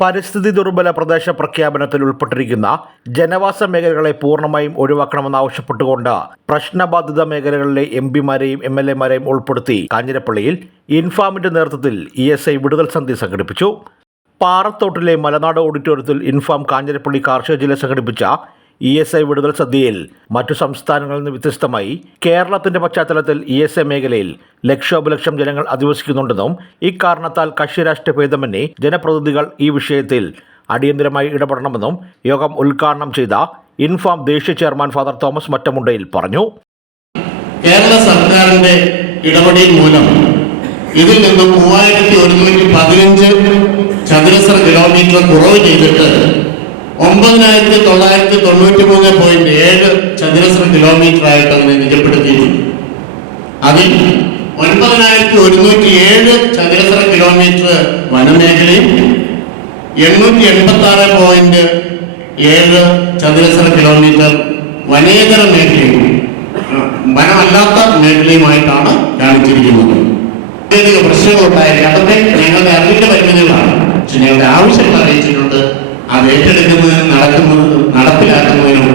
പരിസ്ഥിതി ദുർബല പ്രദേശ പ്രഖ്യാപനത്തിൽ ഉൾപ്പെട്ടിരിക്കുന്ന ജനവാസ മേഖലകളെ പൂർണമായും ഒഴിവാക്കണമെന്നാവശ്യപ്പെട്ടുകൊണ്ട് പ്രശ്നബാധിത മേഖലകളിലെ എം പിമാരെയും എം എൽ എമാരെയും ഉൾപ്പെടുത്തി കാഞ്ഞിരപ്പള്ളിയിൽ ഇൻഫാമിന്റെ നേതൃത്വത്തിൽ ഇ എസ് ഐ വിടുതൽ സന്ധി സംഘടിപ്പിച്ചു. പാറത്തോട്ടിലെ മലനാട് ഓഡിറ്റോറിയത്തിൽ ഇൻഫാം കാഞ്ഞിരപ്പള്ളി കാർഷിക ജില്ല സംഘടിപ്പിച്ച ഇ എസ് ഐ വിടുതൽ സദ്യയിൽ മറ്റു സംസ്ഥാനങ്ങളിൽ നിന്ന് വ്യത്യസ്തമായി കേരളത്തിന്റെ പശ്ചാത്തലത്തിൽ ഇ എസ് ഐ മേഖലയിൽ ലക്ഷോപലക്ഷം ജനങ്ങൾ അധിവസിക്കുന്നുണ്ടെന്നും ഇക്കാരണത്താൽ കക്ഷി രാഷ്ട്രീയ ഭേദമന്യേ ജനപ്രതിനിധികൾ ഈ വിഷയത്തിൽ അടിയന്തരമായി ഇടപെടണമെന്നും യോഗം ഉദ്ഘാടനം ചെയ്ത ഇൻഫാം ദേശീയ ചെയർമാൻ ഫാദർ തോമസ് മറ്റമുണ്ടയിൽ പറഞ്ഞു. കേരള സർക്കാരിന്റെ ഇടപെടൽ മൂലം ഇതിൽ നിന്ന് മൂവായിരത്തി ഒരുന്നൂറ്റി പതിനഞ്ച് ചതുരശ്ര കിലോമീറ്റർ കുറവ് ചെയ്തിട്ട് ഒമ്പതിനായിരത്തി തൊള്ളായിരത്തി തൊണ്ണൂറ്റി മൂന്ന് പോയിന്റ് ഏഴ് ചതുരശ്ര കിലോമീറ്റർ ആയിട്ട് അതിനെ നിജപ്പെടുത്തിയിട്ടുണ്ട് അതിൽ ഒൻപതിനായിരത്തി ഒരുന്നൂറ്റി ഏഴ് ചതുരശ്ര കിലോമീറ്റർ വനമേഖലയും എണ്ണൂറ്റി എൺപത്തി ആറ് പോയിന്റ് ഏഴ് ചതുരശ്ര കിലോമീറ്റർ വനേതര മേഖലയും വനമല്ലാത്ത മേഖലയുമായിട്ടാണ് കാണിച്ചിരിക്കുന്നത്. പ്രശ്നങ്ങളുണ്ടായിരിക്കും. അതൊക്കെ ഞങ്ങളുടെ അറിവിന്റെ പരിമിതികളാണ്. പക്ഷെ ഞങ്ങളുടെ ആവശ്യങ്ങൾ അത് ഏറ്റെടുക്കുന്നതിനും നടക്കുന്നതിനും നടപ്പിലാക്കുന്നതിനും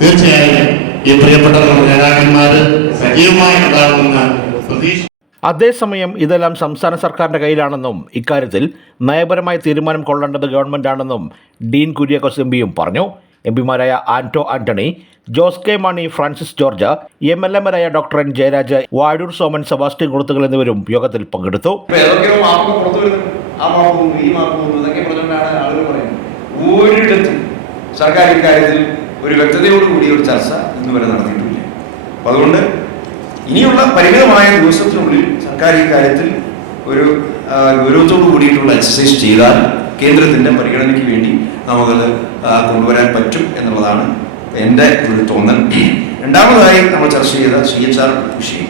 തീർച്ചയായും ഈ പ്രിയപ്പെട്ട നമ്മുടെ നേതാക്കന്മാർ സജീവമായി ഉണ്ടാകുമെന്ന് പ്രതീക്ഷ അതേസമയം ഇതെല്ലാം സംസ്ഥാന സർക്കാരിന്റെ കയ്യിലാണെന്നും ഇക്കാര്യത്തിൽ നയപരമായ തീരുമാനം കൊള്ളേണ്ടത് ഗവൺമെന്റാണെന്നും ഡീൻ കുര്യാക്കോസ് എം പിയും പറഞ്ഞു. എം പിമാരായ Anto Antony Jose K Mani Francis George M L എമാരായ doctor N Jayaraj Vazhoor Soman Sebastian Kulathunkal എന്നിവരും യോഗത്തിൽ പങ്കെടുത്തു. ഒരിടത്തും സർക്കാർ ഇക്കാര്യത്തിൽ ഒരു വ്യക്തതയോടുകൂടി ഒരു ചർച്ച ഇന്ന് വരെ നടത്തിയിട്ടില്ല. അപ്പൊ അതുകൊണ്ട് ഇനിയുള്ള പരിമിതമായ ദിവസത്തിനുള്ളിൽ സർക്കാർ ഇക്കാര്യത്തിൽ കാര്യത്തിൽ ഒരു ഗൗരവത്തോട് കൂടിയിട്ടുള്ള എക്സസൈസ് ചെയ്താൽ കേന്ദ്രത്തിന്റെ പരിഗണനയ്ക്ക് വേണ്ടി നമുക്കത് കൊണ്ടുവരാൻ പറ്റും എന്നുള്ളതാണ് എന്റെ ഒരു തോന്നൽ. രണ്ടാമതായി നമ്മൾ ചർച്ച ചെയ്ത സി എച്ച് ആർ വിഷയം.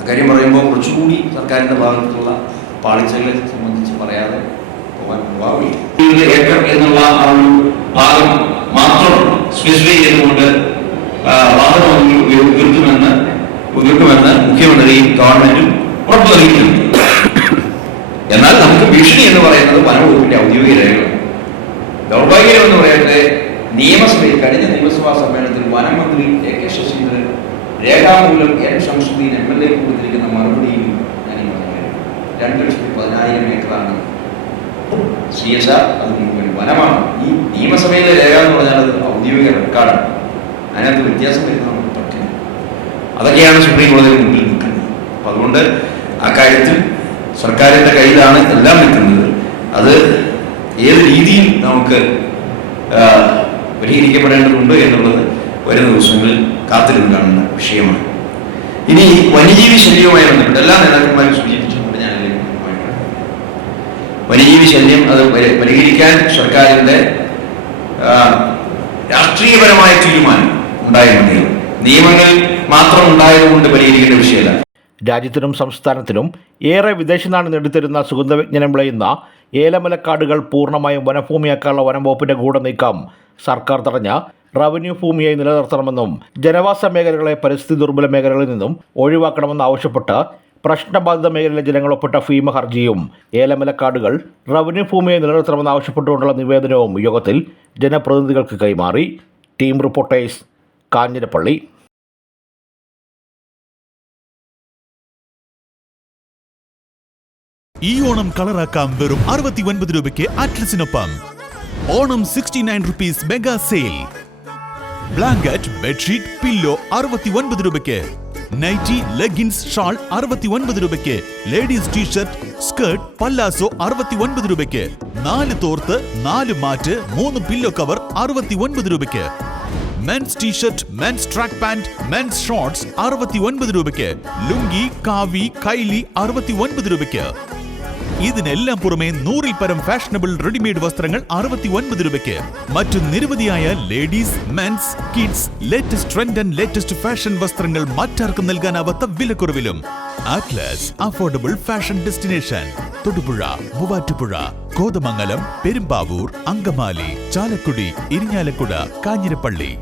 അക്കാര്യം പറയുമ്പോൾ കുറച്ചുകൂടി സർക്കാരിന്റെ ഭാഗത്തുള്ള പാളിച്ചകളെ സംബന്ധിച്ച് പറയാതെ ഏക്കർ എന്നുള്ള ആ ഒരു ഭാഗം മാത്രം സ്പെസിഫൈ ചെയ്തുകൊണ്ട് വാഹനം ഉയർത്തുമെന്ന് ഉയർത്തുമെന്ന് മുഖ്യമന്ത്രിയും ഗവൺമെന്റും ഉറപ്പു നൽകിയിട്ടുണ്ട് എന്നാൽ നമുക്ക് ഭീഷണി എന്ന് പറയുന്നത് വനവകുപ്പിന്റെ ഔദ്യോഗിക രേഖകളാണ്. ദൗർഭാഗ്യം എന്ന് പറയുന്നത് നിയമസഭയിൽ കഴിഞ്ഞ നിയമസഭാ സമ്മേളനത്തിൽ വനമന്ത്രി എ കെ ശശീന്ദ്രൻ രേഖാമൂലം N Shamsuddin M L A കൊടുത്തിരിക്കുന്ന മറുപടിയും ഞാൻ ഈ പറഞ്ഞത് രണ്ട് ലക്ഷത്തി പതിനായിരം ഏക്കറാണ് സി അത് മുഴുവൻ വനമാണ്. ഈ നിയമസഭയിലെ രേഖ എന്ന് പറഞ്ഞാൽ അത് ഔദ്യോഗിക റെക്കോർഡാണ്. അതിനകത്ത് വ്യത്യാസം വരുന്ന നമുക്ക് പറ്റില്ല. അതൊക്കെയാണ് സുപ്രീം കോടതിയുടെ മുമ്പിൽ നിൽക്കുന്നത്. അപ്പം അതുകൊണ്ട് ആ കാര്യത്തിൽ സർക്കാരിന്റെ കയ്യിലാണ് എല്ലാം നിൽക്കുന്നത്. അത് ഏത് രീതിയിൽ നമുക്ക് പരിഹരിക്കപ്പെടേണ്ടതുണ്ട് എന്നുള്ളത് വരുന്ന ദിവസങ്ങളിൽ കാത്തിരുന്ന് കാണുന്ന വിഷയമാണ്. ഇനി വന്യജീവി ശല്യവുമായി ബന്ധപ്പെട്ട് എല്ലാ നേതാക്കന്മാരും സൂചിപ്പിച്ചുകൊണ്ട് ഞാൻ വന്യജീവി ശല്യം അത് പരി- പരിഹരിക്കാൻ സർക്കാരിന്റെ രാഷ്ട്രീയപരമായ തീരുമാനം ഉണ്ടായിരുന്നില്ല നിയമങ്ങൾ മാത്രം ഉണ്ടായതുകൊണ്ട് പരിഹരിക്കേണ്ട വിഷയമല്ല. രാജ്യത്തിനും സംസ്ഥാനത്തിനും ഏറെ വിദേശനാണ് നേടിത്തരുന്ന സുഗന്ധവിജ്ഞനം വിളയുന്ന ഏലമലക്കാടുകൾ പൂർണമായും വനഭൂമിയാക്കാനുള്ള വനംവകുപ്പിന്റെ ഗൂഢനീക്കം സർക്കാർ തടഞ്ഞ റവന്യൂ ഭൂമിയായി നിലനിർത്തണമെന്നും ജനവാസ മേഖലകളെ പരിസ്ഥിതി ദുർബല മേഖലകളിൽ നിന്നും ഒഴിവാക്കണമെന്ന് ആവശ്യപ്പെട്ട് പ്രശ്നബാധിത മേഖലയിലെ ജനങ്ങൾ ഒപ്പിട്ട ഭീമ ഹർജിയും ഏലമലക്കാടുകൾ റവന്യൂ ഭൂമിയെ നിലനിർത്തണമെന്ന് ആവശ്യപ്പെട്ടുകൊണ്ടുള്ള നിവേദനവും യോഗത്തിൽ ജനപ്രതിനിധികൾക്ക് കൈമാറി. Team reporters Kanjirappally. ഈ ഓണം കളറാക്കാം വെറും അറുപത്തി ഒൻപത് രൂപയ്ക്ക് അറ്റ്ലസിനൊപ്പം Onam sixty nine rupees mega sale blanket bedsheet pillow അറുപത്തി ഒൻപത് രൂപയ്ക്ക്. നൈറ്റി ലെഗിൻസ് ഷാൾ അറുപത്തി ഒൻപത് രൂപയ്ക്ക്. ലേഡീസ് ടീഷർട്ട് സ്കേർട്ട് പല്ലാസോ അറുപത്തി ഒൻപത് രൂപയ്ക്ക്. നാല് തോർത്ത് നാല് മാറ്റ് മൂന്ന് പില്ലോ കവർ അറുപത്തി ഒൻപത് രൂപയ്ക്ക്. Men's T shirt men's track pant men's shorts അറുപത്തി ഒൻപത് രൂപയ്ക്ക്. ലുങ്കി കാവി കൈലി അറുപത്തി ഒൻപത് രൂപയ്ക്ക്. ഇതിനെല്ലാം പുറമെ നൂറിൽ പരം ഫാഷനബിൾ റെഡിമെയ്ഡ് വസ്ത്രങ്ങൾ അറുപത്തി ഒൻപത് രൂപയ്ക്ക്. മറ്റു നിരവധിയായ ladies men's kids latest trend and latest fashion വസ്ത്രങ്ങൾ മറ്റാർക്കും നൽകാനാവാത്ത വിലക്കുറവിലും. Atlas affordable fashion destination Thodupuzha Muvattupuzha Kothamangalam Perumbavoor Angamaly Chalakudy Irinjalakuda Kanjirappally.